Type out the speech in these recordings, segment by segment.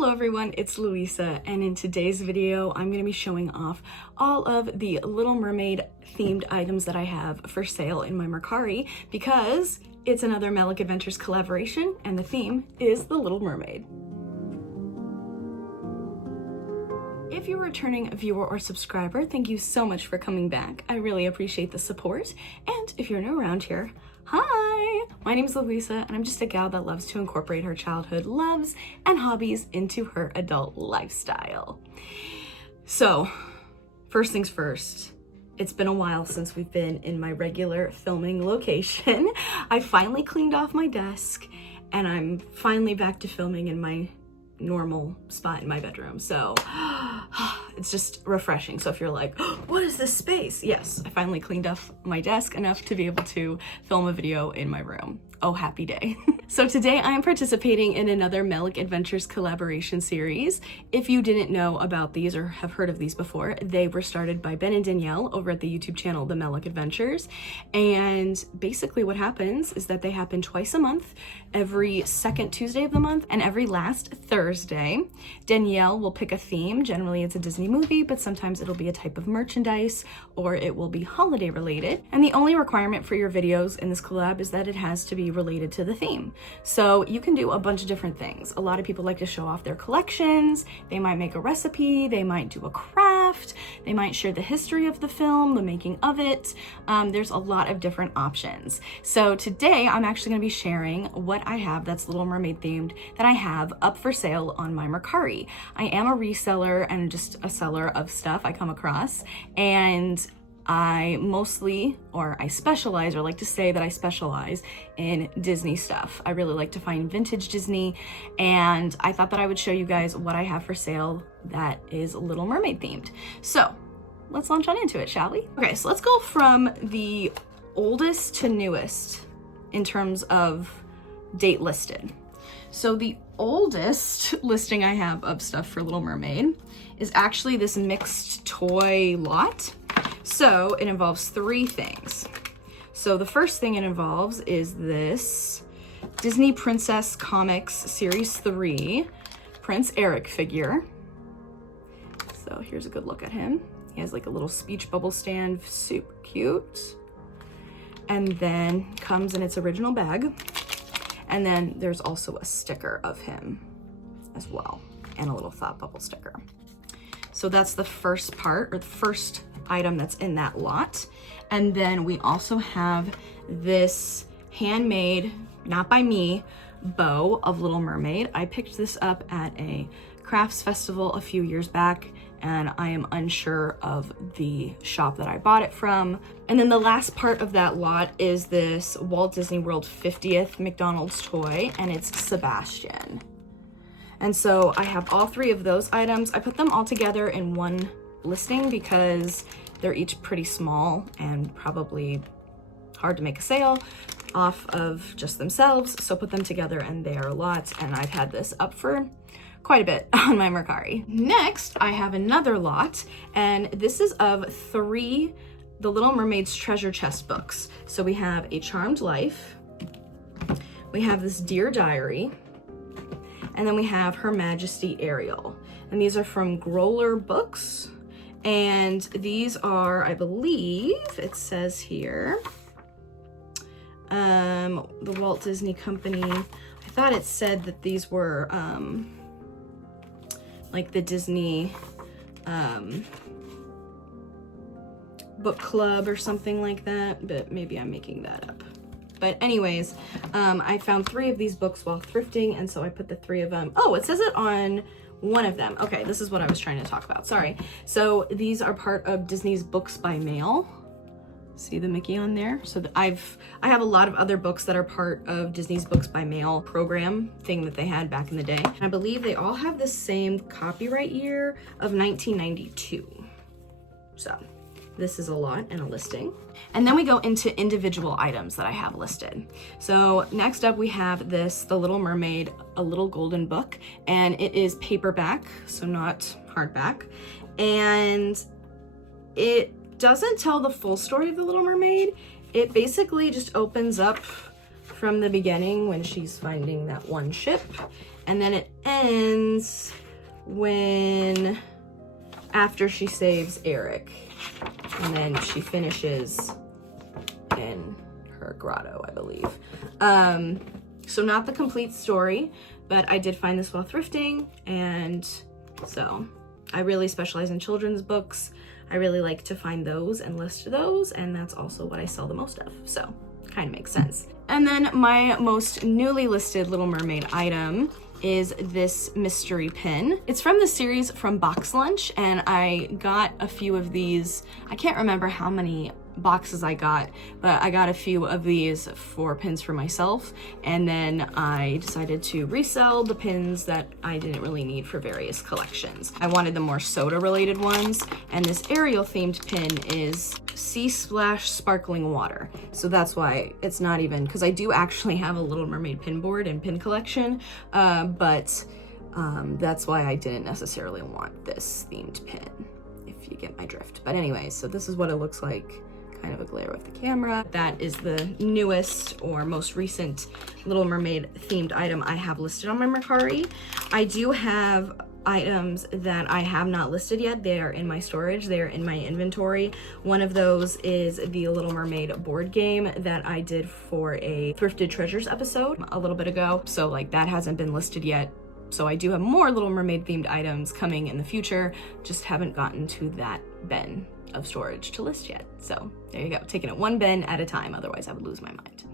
Hello everyone, it's Louisa, and in today's video I'm going to be showing off all of the Little Mermaid themed items that I have for sale in my Mercari because it's another Melick Adventures collaboration and the theme is the Little Mermaid. If you're a returning viewer or subscriber, thank you so much for coming back. I really appreciate the support. And if you're new around here, hi! My name is Louisa, and I'm just a gal that loves to incorporate her childhood loves and hobbies into her adult lifestyle. So, first things first, it's been a while since we've been in my regular filming location. I finally cleaned off my desk, and I'm finally back to filming in my normal spot in my bedroom. So it's just refreshing. So if you're like, oh, what is this space? Yes, I finally cleaned off my desk enough to be able to film a video in my room. Oh, happy day. So today I'm participating in another Melick Adventures collaboration series. If you didn't know about these or have heard of these before, they were started by Ben and Danielle over at the YouTube channel, The Melick Adventures. And basically what happens is that they happen twice a month, every second Tuesday of the month and every last Thursday. Danielle will pick a theme. Generally it's a Disney movie, but sometimes it'll be a type of merchandise or it will be holiday related. And the only requirement for your videos in this collab is that it has to be related to the theme. So you can do a bunch of different things. A lot of people like to show off their collections. They might make a recipe, they might do a craft, they might share the history of the film, the making of it. There's a lot of different options. So today I'm actually going to be sharing what I have that's Little Mermaid themed that I have up for sale on my Mercari. I am a reseller and just a seller of stuff I come across, and I specialize, or like to say that I specialize in Disney stuff. I really like to find vintage Disney, and I thought that I would show you guys what I have for sale that is Little Mermaid themed. So let's launch on into it, shall we? Okay, so let's go from the oldest to newest in terms of date listed. So the oldest listing I have of stuff for Little Mermaid is actually this mixed toy lot. So it involves three things. So the first thing it involves is this Disney Princess Comics Series 3 Prince Eric figure. So here's a good look at him. He has like a little speech bubble stand, super cute. And then comes in its original bag. And then there's also a sticker of him as well, and a little thought bubble sticker. So that's the first part, or the first item that's in that lot. And then we also have this handmade, not by me, bow of Little Mermaid. I picked this up at a crafts festival a few years back, and I am unsure of the shop that I bought it from. And then the last part of that lot is this Walt Disney World 50th McDonald's toy, and it's Sebastian. And so I have all three of those items. I put them all together in one listing because they're each pretty small and probably hard to make a sale off of just themselves. So put them together and they are lots, and I've had this up for quite a bit on my Mercari. Next, I have another lot, and this is of three The Little Mermaid's treasure chest books. So we have A Charmed Life, we have this Dear Diary, and then we have Her Majesty Ariel. And these are from Growler Books. And these are, I believe, it says here, the Walt Disney Company. I thought it said that these were like the Disney book club or something like that, but maybe I'm making that up. But anyways, I found three of these books while thrifting, and so I put the three of them. Oh, it says it on one of them. Okay, this is what I was trying to talk about, sorry. So these are part of Disney's Books by Mail. See the Mickey on there? So I have a lot of other books that are part of Disney's Books by Mail program thing that they had back in the day. I believe they all have the same copyright year of 1992. So this is a lot and a listing. And then we go into individual items that I have listed. So next up we have this, The Little Mermaid, A Little Golden Book, and it is paperback, so not hardback. And it doesn't tell the full story of The Little Mermaid. It basically just opens up from the beginning when she's finding that one ship, And then it ends after she saves Eric. And then she finishes in her grotto, I believe. So not the complete story, but I did find this while thrifting, and so I really specialize in children's books. I really like to find those and list those, and that's also what I sell the most of, so kind of makes sense. And then my most newly listed Little Mermaid item is this mystery pin. It's from the series from Box Lunch, and I got a few of these. I can't remember how many boxes I got, but I got a few of these for pins for myself, and then I decided to resell the pins that I didn't really need for various collections. I wanted the more soda related ones, and this Ariel themed pin is Sea Splash Sparkling Water. So that's why it's not even, because I do actually have a Little Mermaid pin board and pin collection, but that's why I didn't necessarily want this themed pin, if you get my drift. But anyways, so this is what it looks like. Kind of a glare with the camera. That is the newest or most recent Little Mermaid themed item I have listed on my Mercari. I do have items that I have not listed yet. They are in my storage, they are in my inventory. One of those is the Little Mermaid board game that I did for a Thrifted Treasures episode a little bit ago. So like that hasn't been listed yet. So I do have more Little Mermaid themed items coming in the future, just haven't gotten to that bin of storage to list yet. So there you go, taking it one bin at a time, otherwise I would lose my mind.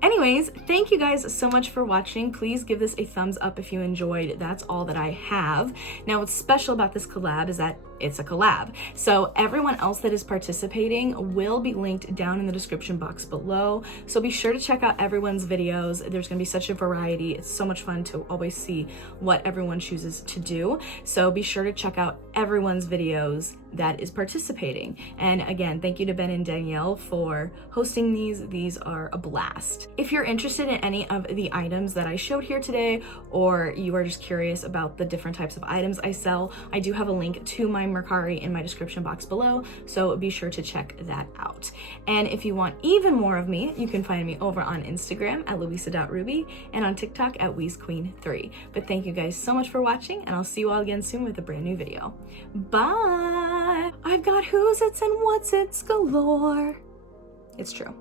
Anyways, thank you guys so much for watching. Please give this a thumbs up if you enjoyed. That's all that I have. Now what's special about this collab is that it's a collab. So everyone else that is participating will be linked down in the description box below. So be sure to check out everyone's videos. There's gonna be such a variety. It's so much fun to always see what everyone chooses to do. So be sure to check out everyone's videos that is participating. And again, thank you to Ben and Danielle for hosting these. These are a blast. If you're interested in any of the items that I showed here today, or you are just curious about the different types of items I sell, I do have a link to my Mercari in my description box below, so be sure to check that out. And if you want even more of me, you can find me over on Instagram at louisa.ruby and on TikTok at WeezQueen3. But thank you guys so much for watching, and I'll see you all again soon with a brand new video. Bye! I've got who's its and what's its galore. It's true.